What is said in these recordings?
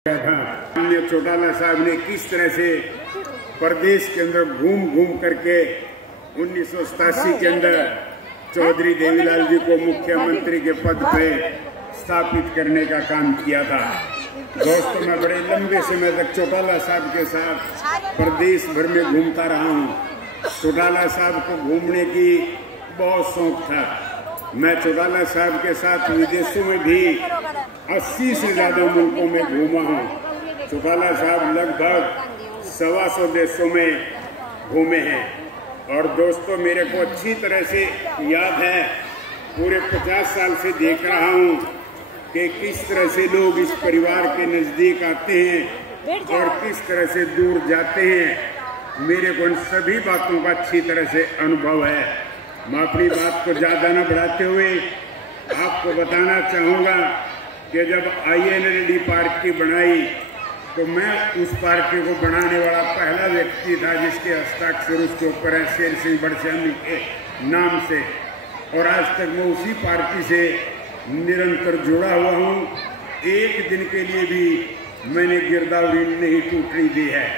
था चौटाला साहब ने किस तरह से प्रदेश के अंदर घूम घूम करके 1987 के अंदर चौधरी देवीलाल जी को मुख्यमंत्री के पद पे स्थापित करने का काम किया था। दोस्तों, मैं बड़े लंबे समय तक चौटाला साहब के साथ प्रदेश भर में घूमता रहा हूँ। चौटाला साहब को घूमने की बहुत शौक था। मैं चौटाला साहब के साथ विदेशों में भी 80 से ज्यादा मुल्कों में घूमा हूँ। चौटाला साहब लगभग 125 देशों में घूमे हैं। और दोस्तों, मेरे को अच्छी तरह से याद है, पूरे 50 साल से देख रहा हूँ कि किस तरह से लोग इस परिवार के नजदीक आते हैं और किस तरह से दूर जाते हैं। मेरे को इन सभी बातों का अच्छी तरह से अनुभव है। मैं अपनी बात को ज्यादा न बढ़ाते हुए आपको बताना चाहूँगा कि जब INLD पार्टी बनाई तो मैं उस पार्टी को बनाने वाला पहला व्यक्ति था जिसके हस्ताक्षर उसके ऊपर है, शेर सिंह बड़श्यामी के नाम से। और आज तक मैं उसी पार्टी से निरंतर जुड़ा हुआ हूँ। एक दिन के लिए भी मैंने गिरदावरी नहीं टूटने दी है।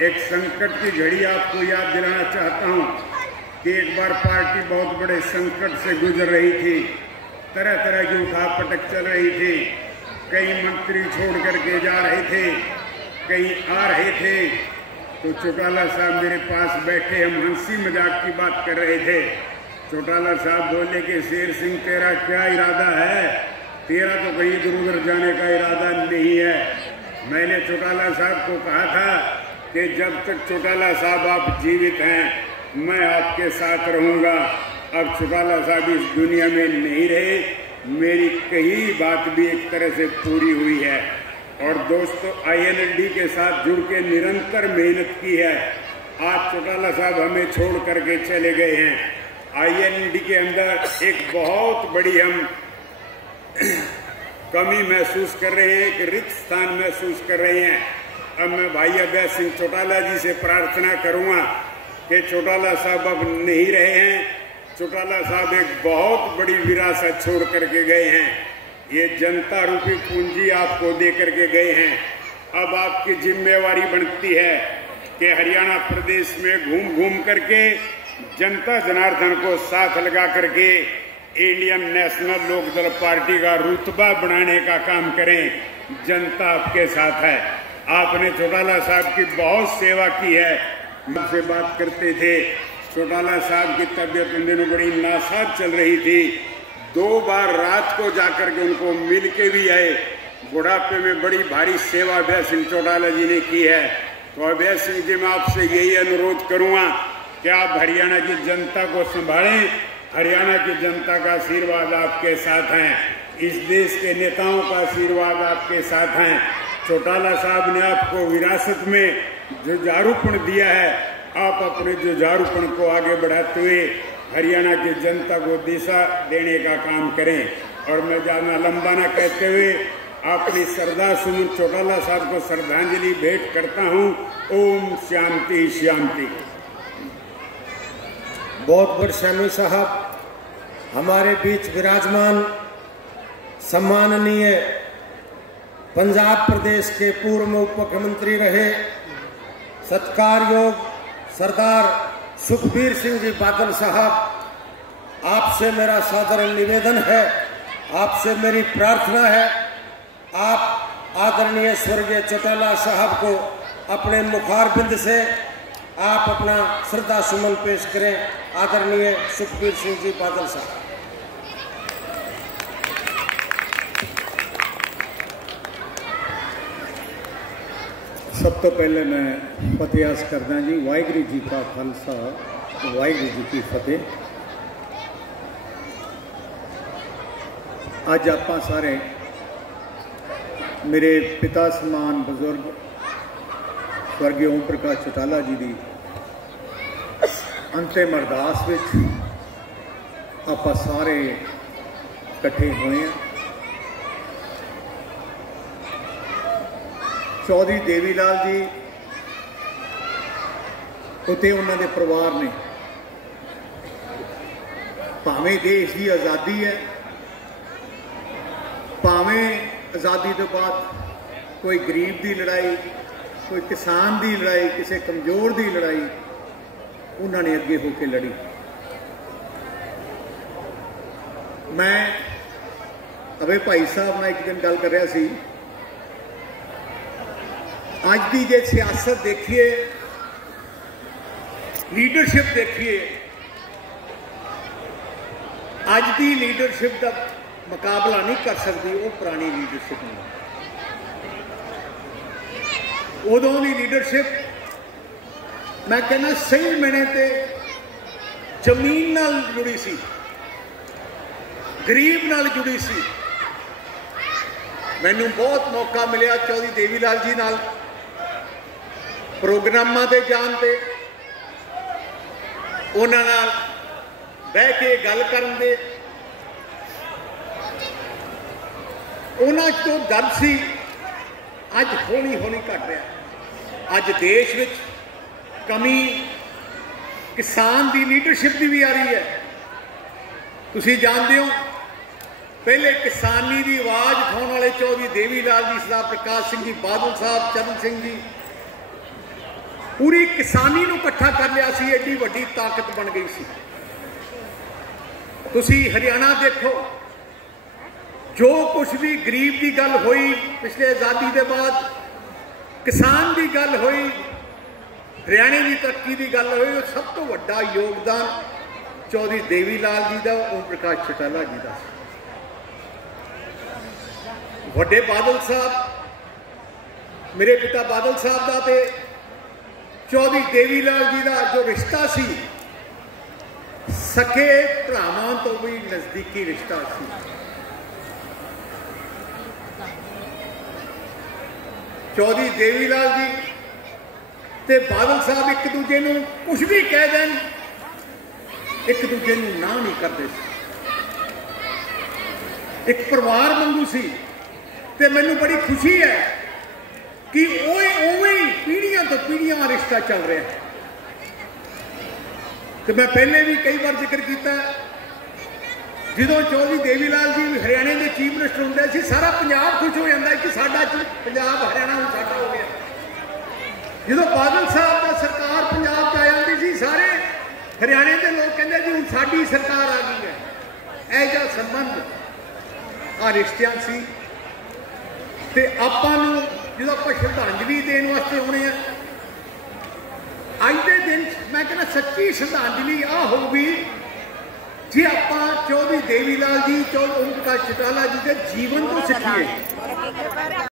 एक संकट की घड़ी आपको याद दिलाना चाहता हूँ कि एक बार पार्टी बहुत बड़े संकट से गुजर रही थी। तरह तरह की उठापटक चल रही थी। कई मंत्री छोड़ करके जा रहे थे, कई आ रहे थे। तो चौटाला साहब मेरे पास बैठे, हम हंसी मजाक की बात कर रहे थे। चौटाला साहब बोले कि शेर सिंह, तेरा क्या इरादा है? तेरा तो कहीं इधर उधर जाने का इरादा नहीं है। मैंने चौटाला साहब को कहा था कि जब तक चौटाला साहब आप जीवित हैं मैं आपके साथ रहूंगा। अब चौटाला साहब इस दुनिया में नहीं रहे, मेरी कही बात भी एक तरह से पूरी हुई है। और दोस्तों, INLD के साथ जुड़ के निरंतर मेहनत की है। आज चौटाला साहब हमें छोड़ करके चले गए हैं। INLD के अंदर एक बहुत बड़ी हम कमी महसूस कर रहे हैं, एक रिक्त स्थान महसूस कर रहे हैं। अब मैं भाई अभय सिंह चौटाला जी से प्रार्थना करूंगा कि चौटाला साहब अब नहीं रहे हैं। चौटाला साहब एक बहुत बड़ी विरासत छोड़ करके गए हैं। ये जनता रूपी पूंजी आपको दे करके गए हैं। अब आपकी जिम्मेवारी बनती है कि हरियाणा प्रदेश में घूम घूम करके जनता जनार्दन को साथ लगा करके इंडियन नेशनल लोकदल पार्टी का रुतबा बनाने का काम करें। जनता आपके साथ है। आपने चौटाला साहब की बहुत सेवा की है। मुझसे बात करते थे, चौटाला साहब की तबीयत उन दिनों बड़ी नासाज चल रही थी। 2 बार रात को जाकर के उनको मिल के भी आए। बुढ़ापे में बड़ी भारी सेवा अभय सिंह चौटाला जी ने की है। तो अभय सिंह जी, मैं आपसे यही अनुरोध करूंगा कि आप हरियाणा की जनता को संभालें। हरियाणा की जनता का आशीर्वाद आपके साथ है। इस देश के नेताओं का आशीर्वाद आपके साथ है। चौटाला साहब ने आपको विरासत में जुझारूपण दिया है। आप अपने जुझारूपण को आगे बढ़ाते हुए हरियाणा की जनता को दिशा देने का काम करें। और मैं ज्यादा लंबा न कहते हुए अपनी श्रद्धा सुमन चौटाला साहब को श्रद्धांजलि भेंट करता हूँ। ओम शांति शांति। बहुत बड़श्यामी साहब हमारे बीच विराजमान, सम्माननीय पंजाब प्रदेश के पूर्व मुख्यमंत्री रहे, सत्कारयोग सरदार सुखबीर सिंह जी बादल साहब, आपसे मेरा सादर निवेदन है, आपसे मेरी प्रार्थना है, आप आदरणीय स्वर्गीय चौटाला साहब को अपने मुखारबिंद से आप अपना श्रद्धा सुमन पेश करें। आदरणीय सुखबीर सिंह जी बादल साहब। सब तो पहले मैं फतेह अर्ज करदा जी। वाहिगुरू जी का खालसा, वाहिगुरू जी की फतेह। अज आप सारे मेरे पिता समान बजुर्ग स्वर्गीय ओम प्रकाश चौटाला जी की अंतिम अरदास विच आप सारे इकट्ठे हुए हैं। चौधरी देवीलाल जी उते उन्होंने परिवार ने भावें देश की आज़ादी है, भावें आज़ादी तो बाद कोई गरीब की लड़ाई, कोई किसान की लड़ाई, किसी कमजोर की लड़ाई उन्होंने अगे होकर लड़ी। मैं अबे भाई साहब ने एक दिन गल कर रहा सी, अज की जे सियासत देखिए, लीडरशिप देखिए, अज की लीडरशिप का मुकाबला नहीं कर सकती वो पुरानी लीडरशिप में। उदों की लीडरशिप मैं कहना सही मैंने ते जमीन नाल जुड़ी सी, गरीब नाल जुड़ी सी। मैनू बहुत मौका मिले चौधरी देवीलाल जी नाल प्रोग्रामां ते जाण ते, उन्हां नाल बह के गल करन दे। उन्हां तो डर सी, अज हौली हौली घट रहा। अज देश विच कमी किसान की लीडरशिप की भी आ रही है। तुसीं जानते हो पहले किसानी की आवाज़ उठाने वाले चौधरी देवीलाल जी, सरदार प्रकाश सिंह जी बादल साहब, चरण सिंह जी, पूरी किसानी को इकट्ठा कर लिया सी, एडी वड्डी ताकत बन गई सी। तुसीं हरियाणा देखो, जो कुछ भी गरीब की गल हुई पिछले आज़ादी के बाद, किसान की गल हुई, हरियाणे की तरक्की की गल हुई, सब तो वड्डा योगदान चौधरी देवीलाल जी का, ओम प्रकाश चौटाला जी का। वड्डे बादल साहब, मेरे पिता बादल साहब का ते चौधरी देवीलाल जी का जो रिश्ता सी, सके भरावां तो भी नज़दीकी रिश्ता सी। चौधरी देवीलाल जी ते बादल साहब एक दूजे नूं कुछ भी कह देन, एक दूजे नूं ना नहीं करते, एक परिवार वांगू सी। ते मैनूं बड़ी खुशी है कि उवें ही पीढ़ियां तो पीढ़ियां रिश्ता चल रहा है। तो मैं पहले भी कई बार जिक्र किया, जो चौधरी देवीलाल जी हरियाणे के चीफ मिनिस्टर होंगे सी, सारा पंजाब खुश हो जाता है कि साडा पंजाब हरियाणा हुण साडा हो गया। जो बादल साहब का सरकार पंजाब आ जाती सी, सारे हरियाणे के लोग कहते जी हुण साडी सरकार आ गई है। ऐसा संबंध आ रिश्तियां सी। ते आपां नूं जो आप श्रद्धांजलि देने वास्ते आने हैं, अज के दिन मैं कहना सच्ची श्रद्धांजलि आ होगी जे आप चौधरी देवीलाल जी, चौधरी ओम प्रकाश चौटाला जी के जीवन को सीखिए।